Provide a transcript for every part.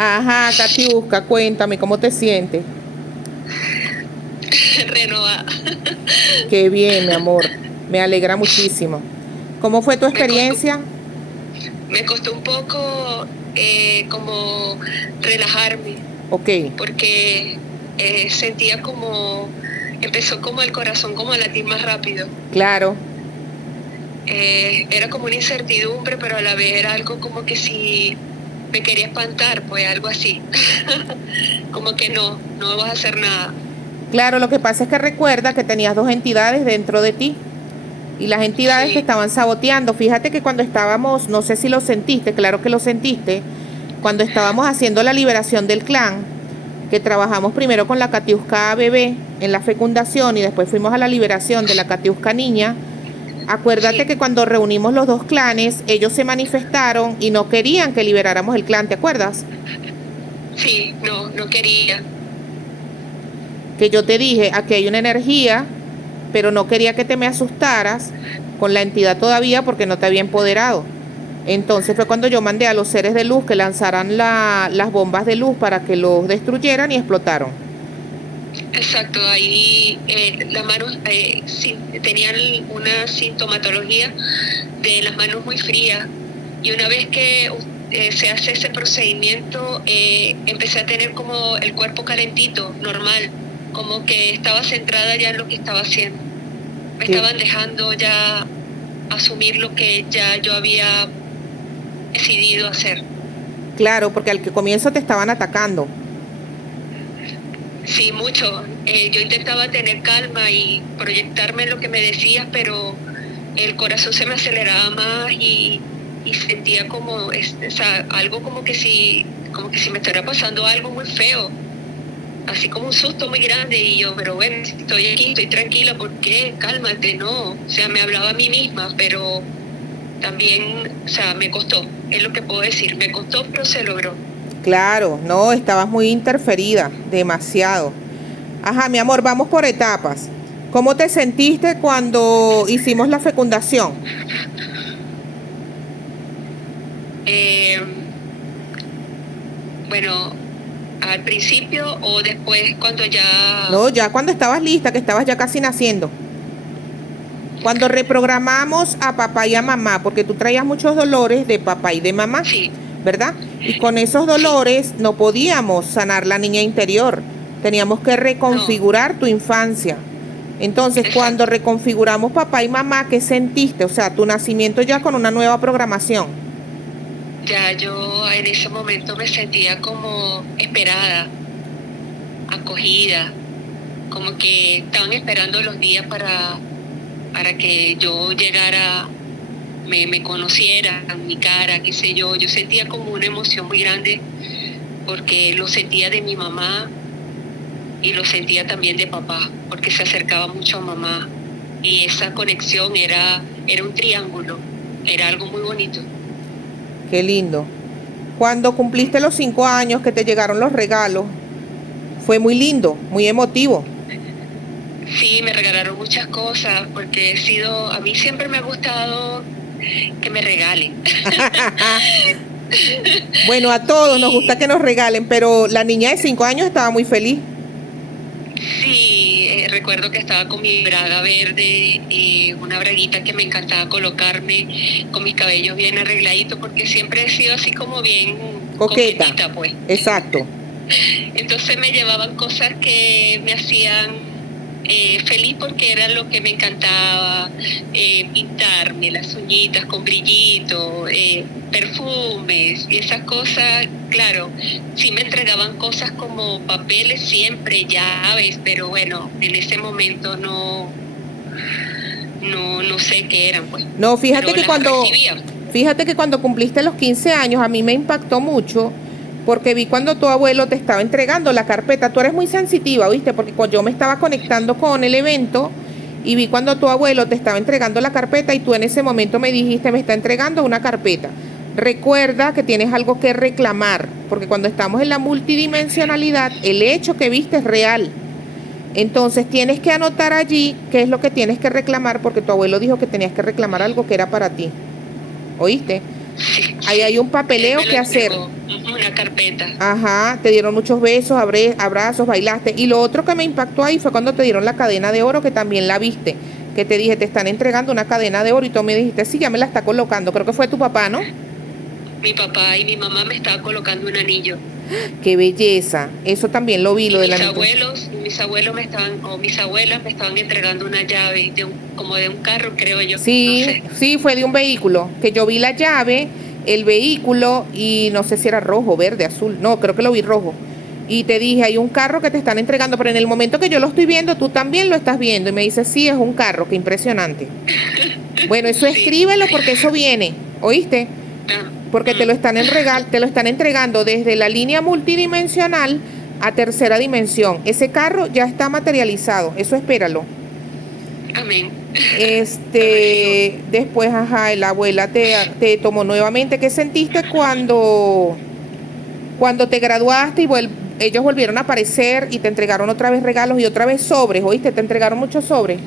Ajá, Katiuska, cuéntame, ¿cómo te sientes? Renovada. Qué bien, mi amor. Me alegra muchísimo. ¿Cómo fue tu Me costó, experiencia? me costó un poco como relajarme, Ok, porque sentía como, empezó como el corazón como a latir más rápido. claro. Era como una incertidumbre, pero a la vez era algo como que si me quería espantar, pues algo así. Como que no vas a hacer nada. Claro, lo que pasa es que recuerda que tenías dos entidades dentro de ti y las entidades te Sí, estaban saboteando. Fíjate que cuando estábamos, no sé si lo sentiste, claro que lo sentiste, cuando estábamos haciendo la liberación del clan, que trabajamos primero con la Katiuska bebé en la fecundación y después fuimos a la liberación de la Katiuska niña. Acuérdate sí, que cuando reunimos los dos clanes, ellos se manifestaron y no querían que liberáramos el clan, ¿te acuerdas? sí, no quería. Que yo te dije, aquí hay una energía, pero no quería que te me asustaras con la entidad todavía porque no te había empoderado. Entonces fue cuando yo mandé a los seres de luz que lanzaran las bombas de luz para que los destruyeran y explotaron. Exacto, ahí las manos sí, tenían una sintomatología de las manos muy frías y una vez que se hace ese procedimiento empecé a tener como el cuerpo calentito, normal, como que estaba centrada ya en lo que estaba haciendo. Me Que, estaban dejando ya asumir lo que ya yo había decidido hacer. claro, porque al que comienzo te estaban atacando. Sí, mucho. Yo intentaba tener calma y proyectarme en lo que me decías, pero el corazón se me aceleraba más y sentía como, o sea, algo como que si me estuviera pasando algo muy feo, así como un susto muy grande y yo, pero bueno, si estoy aquí, estoy tranquila, ¿por qué? Cálmate, no. O sea, me hablaba a mí misma, pero también, o sea, me costó, es lo que puedo decir, me costó, pero se logró. Claro, no, estabas muy interferida, demasiado. Ajá, mi amor, vamos por etapas. ¿Cómo te sentiste cuando hicimos la fecundación? Eh, bueno, al principio o después cuando ya... No, ya cuando estabas lista, que estabas ya casi naciendo. Cuando reprogramamos a papá y a mamá, porque tú traías muchos dolores de papá y de mamá, Sí, ¿verdad? Y con esos sí, dolores no podíamos sanar la niña interior. Teníamos que no, reconfigurar tu infancia. Entonces, cuando exacto. reconfiguramos papá y mamá, ¿qué sentiste? O sea, tu nacimiento ya con una nueva programación. Ya yo en ese momento me sentía como esperada, acogida, como que estaban esperando los días para que yo llegara, me conocieran mi cara, qué sé yo. Yo sentía como una emoción muy grande porque lo sentía de mi mamá y lo sentía también de papá, porque se acercaba mucho a mamá. Y esa conexión era un triángulo, era algo muy bonito. Qué lindo. Cuando cumpliste los 5 años que te llegaron los regalos, fue muy lindo, muy emotivo. Sí, me regalaron muchas cosas, porque a mí siempre me ha gustado que me regalen. Bueno, a todos nos gusta que Y nos regalen, pero la niña de 5 años estaba muy feliz. sí, recuerdo que estaba con mi braga verde, una braguita que me encantaba colocarme, con mis cabellos bien arregladitos, porque siempre he sido así como bien Coqueta. coquetita, pues. Exacto. Entonces me llevaban cosas que me hacían feliz porque era lo que me encantaba, pintarme las uñitas con brillito, perfumes y esas cosas, claro, sí me entregaban cosas como papeles siempre, llaves, pero bueno, en ese momento no sé qué eran, pues, No, pero las recibía. fíjate que cuando cumpliste los 15 años, a mí me impactó mucho porque vi cuando tu abuelo te estaba entregando la carpeta. Tú eres muy sensitiva, ¿viste? Porque cuando yo me estaba conectando con el evento y vi cuando tu abuelo te estaba entregando la carpeta y tú en ese momento me dijiste, me está entregando una carpeta. Recuerda que tienes algo que reclamar, porque cuando estamos en la multidimensionalidad, el hecho que viste es real. Entonces tienes que anotar allí qué es lo que tienes que reclamar porque tu abuelo dijo que tenías que reclamar algo que era para ti. ¿Oíste? Sí, ahí hay un Él papeleo me lo que hacer. entregó, una carpeta. Ajá, te dieron muchos besos, abrazos, bailaste. Y lo otro que me impactó ahí fue cuando te dieron la cadena de oro, que también la viste. Que te dije, te están entregando una cadena de oro y tú me dijiste, sí, ya me la está colocando. Creo que fue tu papá, ¿no? Mi papá y mi mamá me estaban colocando un anillo. Qué belleza. Eso también lo vi, Y lo del anillo. mis abuelos me estaban, o mis abuelas me estaban entregando una llave como de un carro, creo yo. No Sí, sé. sí, fue de un vehículo. Que yo vi la llave, el vehículo y no sé si era rojo, verde, azul. No, creo que lo vi rojo. Y te dije, hay un carro que te están entregando, pero en el momento que yo lo estoy viendo, tú también lo estás viendo. Y me dices, sí, es un carro, qué impresionante. Bueno, eso Sí. escríbelo porque eso viene, ¿oíste? Ah, Porque te lo están te lo están entregando desde la línea multidimensional a tercera dimensión. Ese carro ya está materializado, eso espéralo. amén. Lo recibo. Después, ajá, la abuela te tomó nuevamente. ¿Qué sentiste cuando te graduaste y ellos volvieron a aparecer y te entregaron otra vez regalos y otra vez sobres? ¿Oíste? Te entregaron muchos sobres.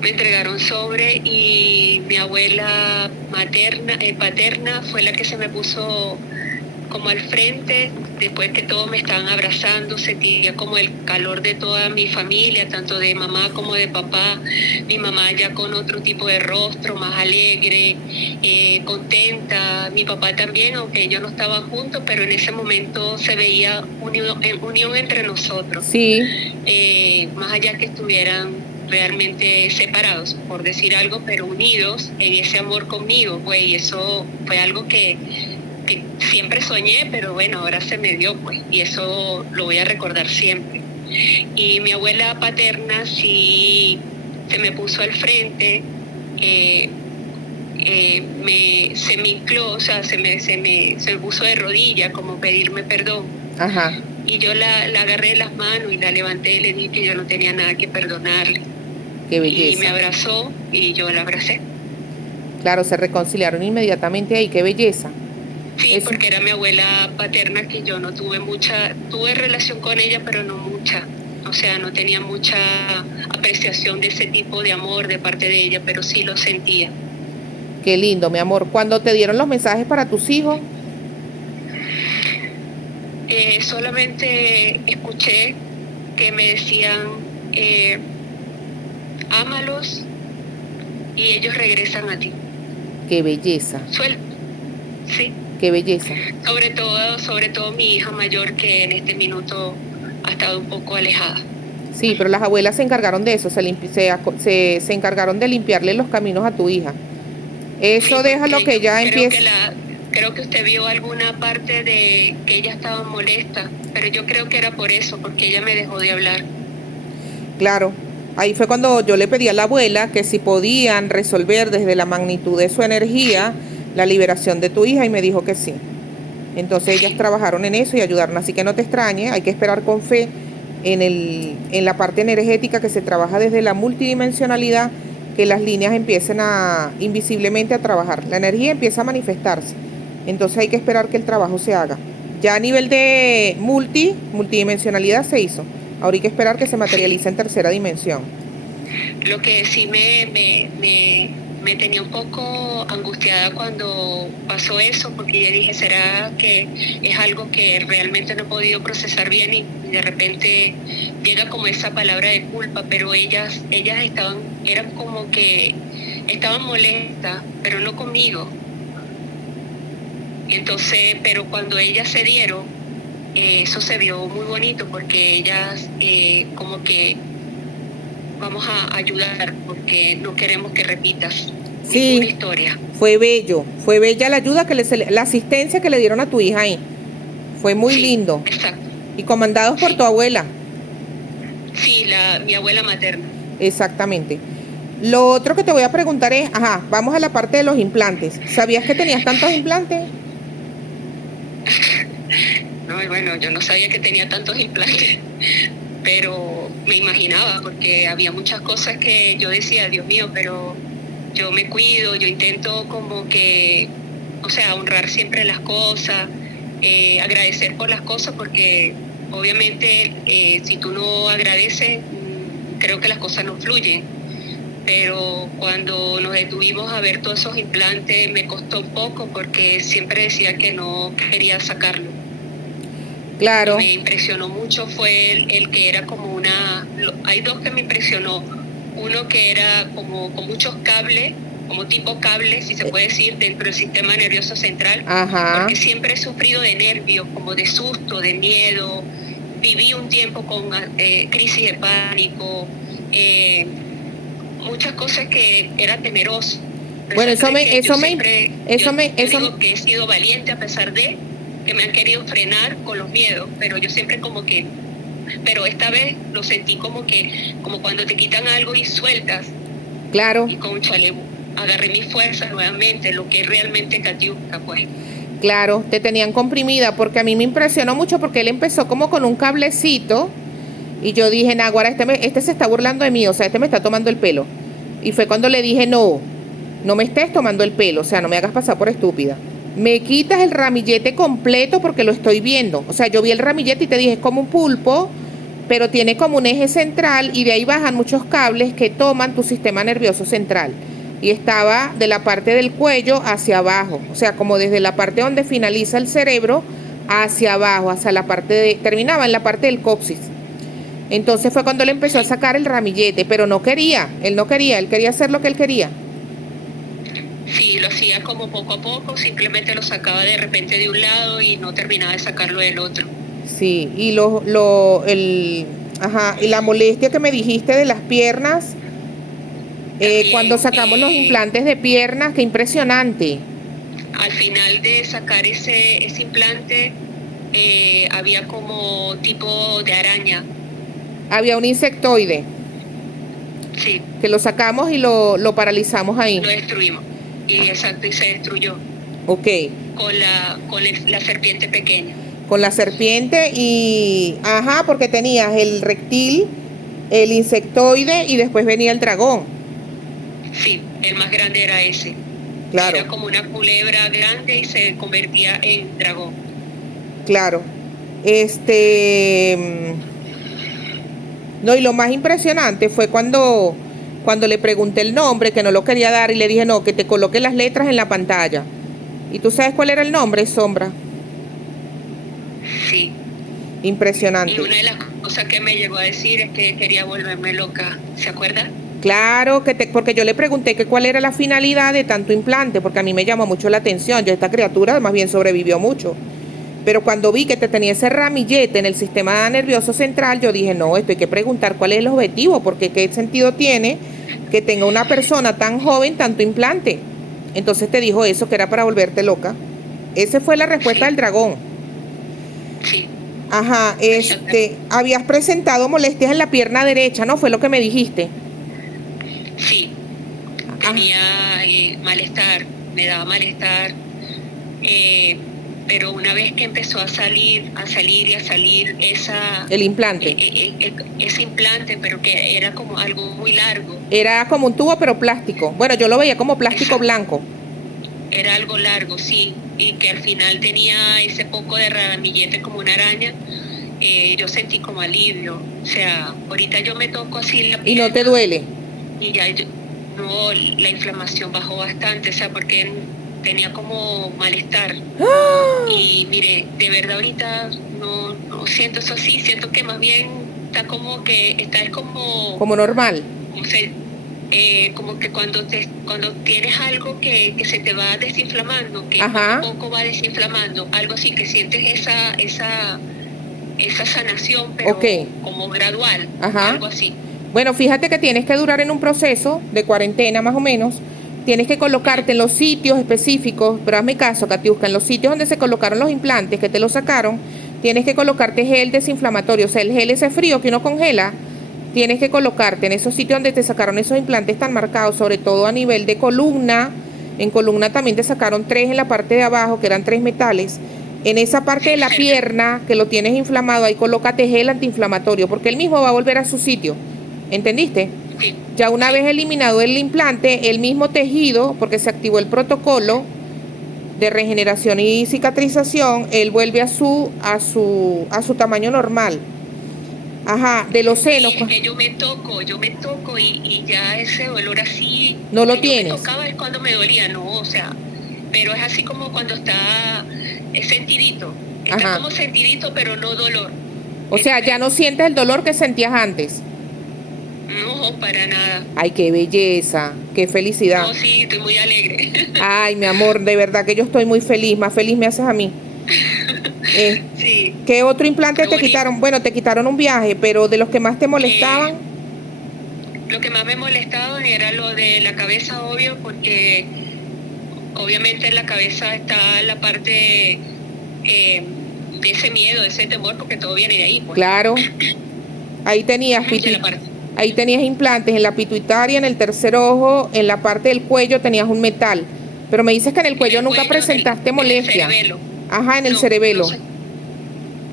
Me entregaron sobre y mi abuela paterna fue la que se me puso como al frente, después que todos me estaban abrazando, sentía como el calor de toda mi familia, tanto de mamá como de papá, mi mamá ya con otro tipo de rostro, más alegre, contenta, mi papá también, aunque ellos no estaban juntos, pero en ese momento se veía unión entre nosotros, Sí, más allá que estuvieran realmente separados, por decir algo, pero unidos en ese amor conmigo, pues, y eso fue algo que siempre soñé, pero bueno, ahora se me dio, pues, y eso lo voy a recordar siempre. Y mi abuela paterna sí se me puso al frente, se me incló, o sea, se me puso de rodilla, como pedirme perdón. ajá, Y yo la agarré de las manos y la levanté y le dije que yo no tenía nada que perdonarle. qué Y me belleza. abrazó y yo la abracé. Claro, se reconciliaron inmediatamente ahí, qué belleza. Sí, Eso, porque era mi abuela paterna que yo no tuve relación con ella, pero no mucha. O sea, no tenía mucha apreciación de ese tipo de amor de parte de ella, pero sí lo sentía. qué lindo, mi amor. Cuando te dieron los mensajes para tus hijos, Solamente escuché que me decían, eh, ámalos y ellos regresan a ti. qué belleza, Suel sí. qué belleza. Sobre todo mi hija mayor que en este minuto ha estado un poco alejada. Sí, pero las abuelas se encargaron de eso, se encargaron de limpiarle los caminos a tu hija. Eso Sí, déjalo porque que yo ella empiece. creo que usted vio alguna parte de que ella estaba molesta, pero yo creo que era por eso, porque ella me dejó de hablar. Claro, ahí fue cuando yo le pedí a la abuela que si podían resolver desde la magnitud de su energía la liberación de tu hija y me dijo que sí. Entonces ellas trabajaron en eso y ayudaron, así que no te extrañe, hay que esperar con fe en la parte energética que se trabaja desde la multidimensionalidad, que las líneas empiecen invisiblemente a trabajar, la energía empieza a manifestarse, entonces hay que esperar que el trabajo se haga. Ya a nivel de multidimensionalidad se hizo, ahora hay que esperar que se materialice en tercera dimensión. Lo que sí me tenía un poco angustiada cuando pasó eso, porque yo dije, ¿será que es algo que realmente no he podido procesar bien? Y de repente llega como esa palabra de culpa, pero ellas eran como que estaban molestas, pero no conmigo. Y entonces, pero cuando ellas se dieron, eso se vio muy bonito porque ellas como que vamos a ayudar porque no queremos que repitas ninguna Sí, historia. fue bello, fue bella la ayuda la asistencia que le dieron a tu hija ahí, fue muy Sí, lindo. exacto. Y comandados por Sí, tu abuela. sí, mi abuela materna. Exactamente. Lo otro que te voy a preguntar es, ajá, vamos a la parte de los implantes. ¿Sabías que tenías tantos implantes? No, y bueno, yo no sabía que tenía tantos implantes, pero me imaginaba porque había muchas cosas que yo decía, Dios mío, pero yo me cuido, yo intento como que, o sea, honrar siempre las cosas, agradecer por las cosas porque obviamente si tú no agradeces, creo que las cosas no fluyen. pero cuando nos detuvimos a ver todos esos implantes me costó un poco porque siempre decía que no quería sacarlo. Claro. Me impresionó mucho fue el que era como hay dos que me impresionó. Uno que era como con muchos cables, como tipo cables, si se puede decir, dentro del sistema nervioso central. Ajá. Porque siempre he sufrido de nervios, como de susto, de miedo. Viví un tiempo con crisis de pánico, muchas cosas que era temeroso. Bueno, eso me digo que he sido valiente a pesar de que me han querido frenar con los miedos, pero yo siempre pero esta vez lo sentí como cuando te quitan algo y sueltas. Claro. Y cónchale, agarré mis fuerzas nuevamente, lo que es realmente Katiuska, pues. Claro, te tenían comprimida, porque a mí me impresionó mucho porque él empezó como con un cablecito y yo dije, Naguará, este se está burlando de mí, o sea, este me está tomando el pelo. Y fue cuando le dije, no me estés tomando el pelo, o sea, no me hagas pasar por estúpida. Me quitas el ramillete completo porque lo estoy viendo. O sea, yo vi el ramillete y te dije, es como un pulpo, pero tiene como un eje central y de ahí bajan muchos cables que toman tu sistema nervioso central. Y estaba de la parte del cuello hacia abajo, o sea, como desde la parte donde finaliza el cerebro hacia abajo, hacia la parte terminaba en la parte del coxis. Entonces fue cuando le empezó a sacar el ramillete, pero él quería hacer lo que él quería. Sí, lo hacía como poco a poco, simplemente lo sacaba de repente de un lado y no terminaba de sacarlo del otro. Sí, y y la molestia que me dijiste de las piernas, cuando sacamos los implantes de piernas, qué impresionante. Al final de sacar ese implante, había como tipo de araña. Había un insectoide. Sí. Que lo sacamos y lo paralizamos ahí. Lo destruimos. Y exacto, y se destruyó. Ok. Con la serpiente pequeña. Con la serpiente y... Ajá, porque tenías el reptil, el insectoide y después venía el dragón. Sí, el más grande era ese. Claro. Era como una culebra grande y se convertía en dragón. Claro. No, y lo más impresionante fue cuando le pregunté el nombre, que no lo quería dar, y le dije, no, que te coloque las letras en la pantalla. ¿Y tú sabes cuál era el nombre, Sombra? Sí. Impresionante. Y una de las cosas que me llegó a decir es que quería volverme loca, ¿se acuerda? Claro, porque yo le pregunté que cuál era la finalidad de tanto implante, porque a mí me llamó mucho la atención. Esta criatura más bien sobrevivió mucho. Pero cuando vi que te tenía ese ramillete en el sistema nervioso central, yo dije, no, esto hay que preguntar cuál es el objetivo, porque qué sentido tiene que tenga una persona tan joven tanto implante. Entonces te dijo eso, que era para volverte loca. Esa fue la respuesta del dragón. Sí. Ajá, habías presentado molestias en la pierna derecha, ¿no? Fue lo que me dijiste. Sí. Tenía malestar, me daba malestar. Pero una vez que empezó a salir el implante. Ese implante, pero que era como algo muy largo. Era como un tubo, pero plástico. Bueno, yo lo veía como plástico blanco. Era algo largo, sí, y que al final tenía ese poco de ramillete como una araña. Yo sentí como alivio. O sea, ahorita yo me toco así la pierna. ¿Y no te duele? Y ya, no, la inflamación bajó bastante, o sea, porque tenía como malestar. ¡Ah! Y mire, de verdad ahorita no siento eso así, siento que más bien está como que es como... Como normal. Como que cuando tienes algo que se te va desinflamando, que poco a poco va desinflamando, algo así, que sientes esa sanación, pero como gradual, algo así. Bueno, fíjate que tienes que durar en un proceso de cuarentena más o menos. Tienes que colocarte en los sitios específicos, pero hazme caso, Katiuska, en los sitios donde se colocaron los implantes, que te los sacaron, tienes que colocarte gel desinflamatorio, o sea, el gel ese frío que uno congela, tienes que colocarte en esos sitios donde te sacaron esos implantes tan marcados, sobre todo a nivel de columna. En columna también te sacaron 3 en la parte de abajo, que eran 3 metales. En esa parte de la pierna, que lo tienes inflamado, ahí colócate gel antiinflamatorio, porque él mismo va a volver a su sitio. ¿Entendiste? Ya una vez eliminado el implante, el mismo tejido, porque se activó el protocolo de regeneración y cicatrización, él vuelve a su tamaño normal. Ajá, de los senos. Sí, es que yo me toco y ya ese dolor así, No lo que yo me tienes. tocaba es cuando me dolía, no, o sea, pero es así como cuando está sentidito, está Ajá. como sentidito pero no dolor. O sea, ya no sientes el dolor que sentías antes. No, para nada. Ay, qué belleza, qué felicidad. No, sí, estoy muy alegre. Ay, mi amor, de verdad que yo estoy muy feliz, más feliz me haces a mí. Sí, ¿Qué otro implante qué te bonito. quitaron? Bueno, te quitaron un viaje, pero de los que más te molestaban, Lo que más me molestaba era lo de la cabeza, obvio, porque obviamente en la cabeza está la parte de ese miedo, de ese temor, porque todo viene de ahí, pues. claro, ahí tenías De la parte. ahí tenías implantes en la pituitaria, en el tercer ojo, en la parte del cuello tenías un metal. Pero me dices que en el cuello El nunca cuello, presentaste molestia. En el cerebelo. Ajá, en el No, cerebelo. no sé.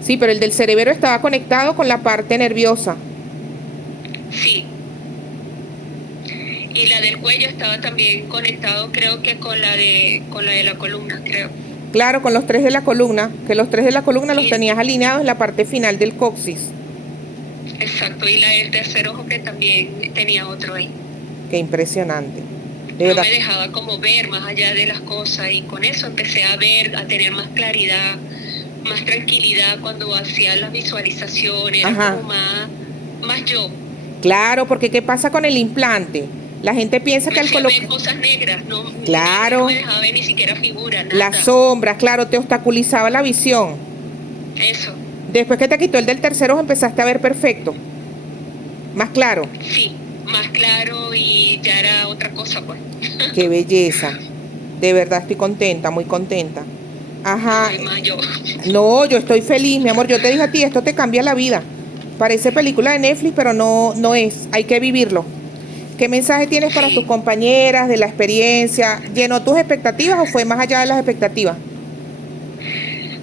Sí, pero el del cerebelo estaba conectado con la parte nerviosa. Sí. Y la del cuello estaba también conectado, creo que con la de la columna, creo. Claro, con los tres de la columna, que los tres de la columna los Sí, tenías alineados en la parte final del coxis. exacto. Y la del tercer ojo que también tenía otro ahí. Qué impresionante. De No verdad. me dejaba como ver más allá de las cosas y con eso empecé a ver, a tener más claridad, más tranquilidad cuando hacía las visualizaciones, era Ajá. como más yo. Claro, porque ¿qué pasa con el implante? La gente piensa que Me al hacía ver colocar... cosas negras, no, Claro, no me dejaba ver ni siquiera figura, las nada. sombras, claro, te obstaculizaba la visión. Eso, Después que te quitó el del tercer ojo empezaste a ver perfecto, más claro. sí, más claro y ya era otra cosa, pues. Qué belleza. De verdad estoy contenta, muy contenta. Ajá. No, y más yo. No, yo estoy feliz, mi amor. Yo te dije a ti, esto te cambia la vida. Parece película de Netflix, pero no, no es. Hay que vivirlo. ¿Qué mensaje tienes para tus Sí. compañeras de la experiencia? ¿Llenó tus expectativas o fue más allá de las expectativas?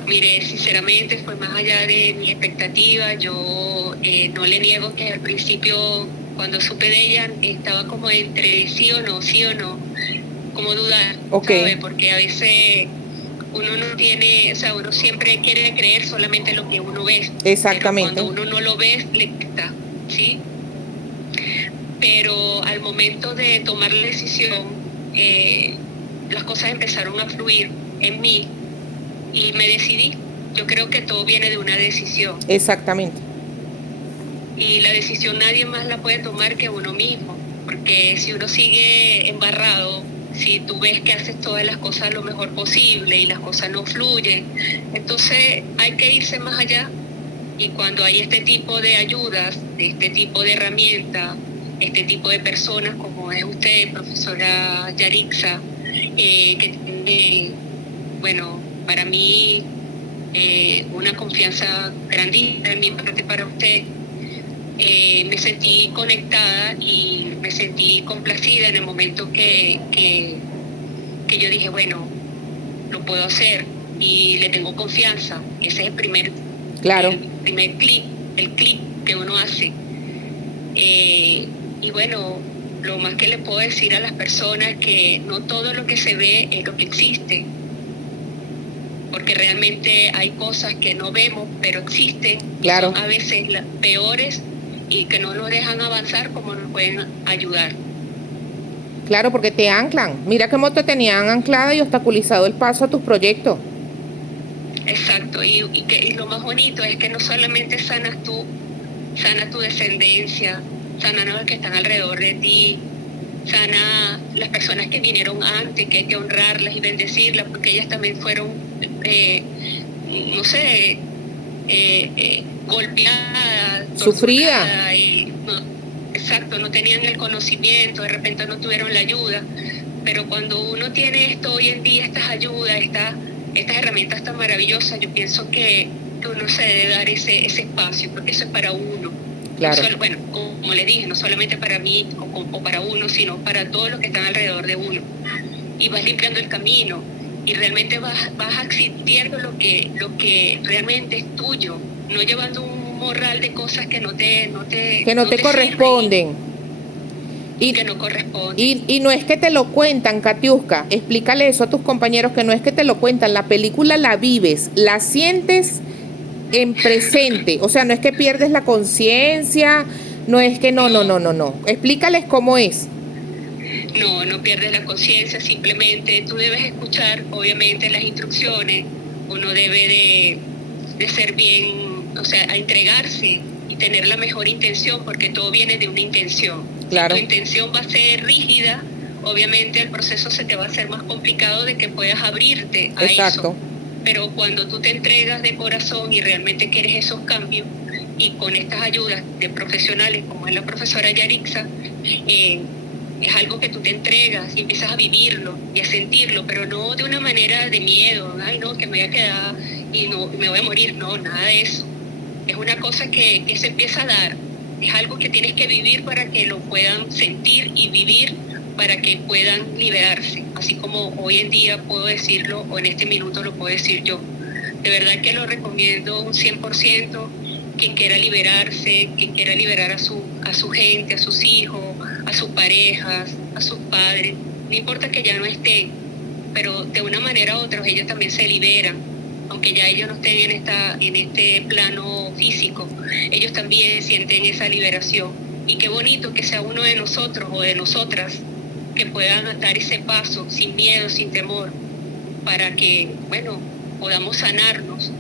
Mire, sinceramente fue más allá de mi expectativa. Yo no le niego que al principio, cuando supe de ella, estaba como entre sí o no, como dudar, Ok. ¿sabe? Porque a veces uno no tiene, o sea, uno siempre quiere creer solamente lo que uno ve. Exactamente. Pero cuando uno no lo ve, le quita, ¿sí? Pero al momento de tomar la decisión, las cosas empezaron a fluir en mí y me decidí. Yo creo que todo viene de una decisión Exactamente. y la decisión nadie más la puede tomar que uno mismo, porque si uno sigue embarrado, si tú ves que haces todas las cosas lo mejor posible y las cosas no fluyen, entonces hay que irse más allá. Y cuando hay este tipo de ayudas, este tipo de herramientas, este tipo de personas como es usted, profesora Yarixa, que tiene, bueno, para mí una confianza grandísima en mi parte para usted, me sentí conectada y me sentí complacida en el momento que yo dije, bueno, lo puedo hacer y le tengo confianza. Ese es Claro. el primer clic, el clic que uno hace. Y bueno, lo más que le puedo decir a las personas es que no todo lo que se ve es lo que existe, porque realmente hay cosas que no vemos, pero existen, Claro. y son a veces las peores y que no nos dejan avanzar como nos pueden ayudar. Claro, porque te anclan. Mira cómo te tenían anclada y obstaculizado el paso a tus proyectos. Exacto, y lo más bonito es que no solamente sanas tú, sana tu descendencia, sanan a los que están alrededor de ti, sana las personas que vinieron antes, que hay que honrarlas y bendecirlas, porque ellas también fueron, no sé, golpeadas, Sufrida. torturadas, y exacto, no tenían el conocimiento, de repente no tuvieron la ayuda, pero cuando uno tiene esto hoy en día, estas ayudas, estas herramientas tan maravillosas, yo pienso que uno se debe dar ese espacio, porque eso es para uno. Claro. No solo, bueno, como le dije, no solamente para mí o para uno, sino para todos los que están alrededor de uno. Y vas limpiando el camino y realmente vas adquiriendo lo que realmente es tuyo, no llevando un morral de cosas que no te corresponden. Y que no corresponden. Y no es que te lo cuentan, Katiuska. Explícale eso a tus compañeros, que no es que te lo cuentan. La película la vives, la sientes en presente. O sea, no es que pierdes la conciencia, no es que no. Explícales cómo es. No, no pierdes la conciencia, simplemente tú debes escuchar, obviamente, las instrucciones. Uno debe de ser bien, o sea, a entregarse y tener la mejor intención, porque todo viene de una intención. Claro. Si tu intención va a ser rígida, obviamente el proceso se te va a hacer más complicado de que puedas abrirte a Exacto. eso. Pero cuando tú te entregas de corazón y realmente quieres esos cambios, y con estas ayudas de profesionales como es la profesora Yarixa, es algo que tú te entregas y empiezas a vivirlo y a sentirlo, pero no de una manera de miedo, ay no, que me voy a quedar y no me voy a morir, no, nada de eso. Es una cosa que se empieza a dar, es algo que tienes que vivir para que lo puedan sentir y vivir para que puedan liberarse, así como hoy en día puedo decirlo, o en este minuto lo puedo decir yo. De verdad que lo recomiendo un 100%, quien quiera liberarse, quien quiera liberar a su gente, a sus hijos, a sus parejas, a sus padres, no importa que ya no estén, pero de una manera u otra ellos también se liberan, aunque ya ellos no estén en este plano físico, ellos también sienten esa liberación. Y qué bonito que sea uno de nosotros o de nosotras que puedan dar ese paso sin miedo, sin temor, para que, bueno, podamos sanarnos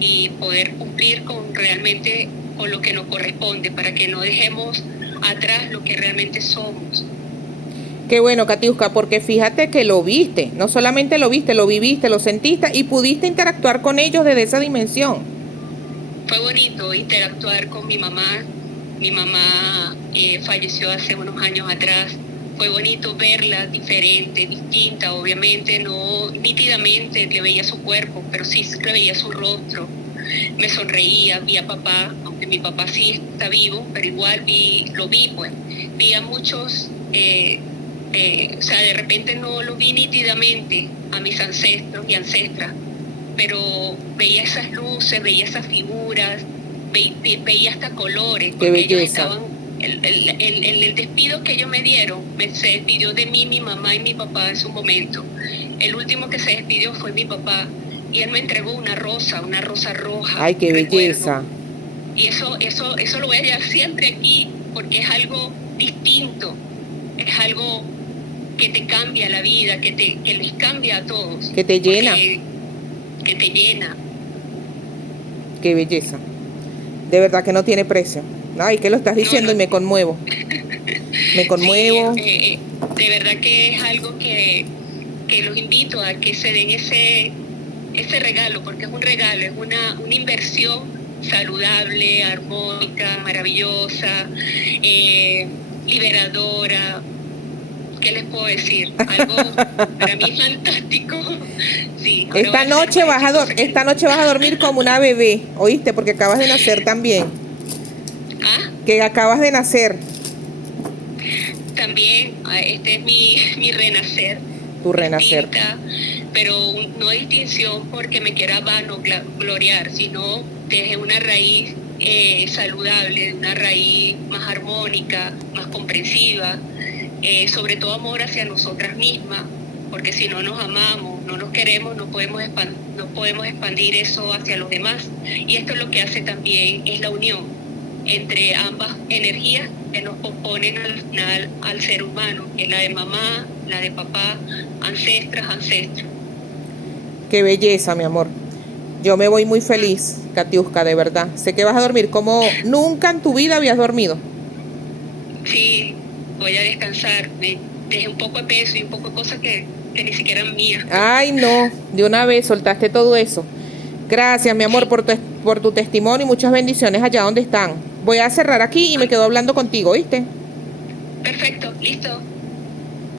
y poder cumplir realmente con lo que nos corresponde, para que no dejemos atrás lo que realmente somos. Qué bueno, Katiuska, porque fíjate que lo viste, no solamente lo viste, lo viviste, lo sentiste y pudiste interactuar con ellos desde esa dimensión. Fue bonito interactuar con mi mamá. Mi mamá falleció hace unos años atrás. Fue bonito verla diferente, distinta, obviamente no nítidamente le veía su cuerpo, pero sí le veía su rostro. Me sonreía, vi a papá, aunque mi papá sí está vivo, pero igual lo vi, pues. Vi a muchos, o sea, de repente no lo vi nítidamente a mis ancestros y ancestras, pero veía esas luces, veía esas figuras, veía hasta colores. Qué belleza. Ellos estaban, el despido que ellos me dieron, se despidió de mí, mi mamá y mi papá en su momento. El último que se despidió fue mi papá. Y él me entregó una rosa roja. Ay, qué belleza. Y eso lo voy a llevar siempre aquí, porque es algo distinto, es algo que te cambia la vida, que les cambia a todos. Que te llena. Que te llena. Qué belleza. De verdad que no tiene precio. Ay, que lo estás diciendo y me conmuevo. Me conmuevo. Sí, de verdad que es algo que los invito a que se den ese regalo, porque es un regalo, es una inversión saludable, armónica, maravillosa, liberadora. ¿Qué les puedo decir? Algo para mí esta noche vas a dormir como una bebé, ¿oíste? Porque acabas de nacer también. ¿Ah? Que acabas de nacer. También, este es mi renacer. Tu renacer. Pero no distinción porque me quiera vanagloriar, sino desde una raíz saludable, una raíz más armónica, más comprensiva, sobre todo amor hacia nosotras mismas, porque si no nos amamos, no nos queremos, no podemos expandir eso hacia los demás. Y esto es lo que hace también, es la unión entre ambas energías que nos componen al final al ser humano, que es la de mamá, la de papá, ancestros. Qué belleza, mi amor. Yo me voy muy feliz, Katiuska, de verdad. Sé que vas a dormir como nunca en tu vida habías dormido. Sí, voy a descansar. Dejé un poco de peso y un poco de cosas que ni siquiera eran mías. Ay, no, de una vez soltaste todo eso. Gracias, mi amor, por tu testimonio y muchas bendiciones allá donde están. Voy a cerrar aquí y me quedo hablando contigo, ¿viste? Perfecto, listo.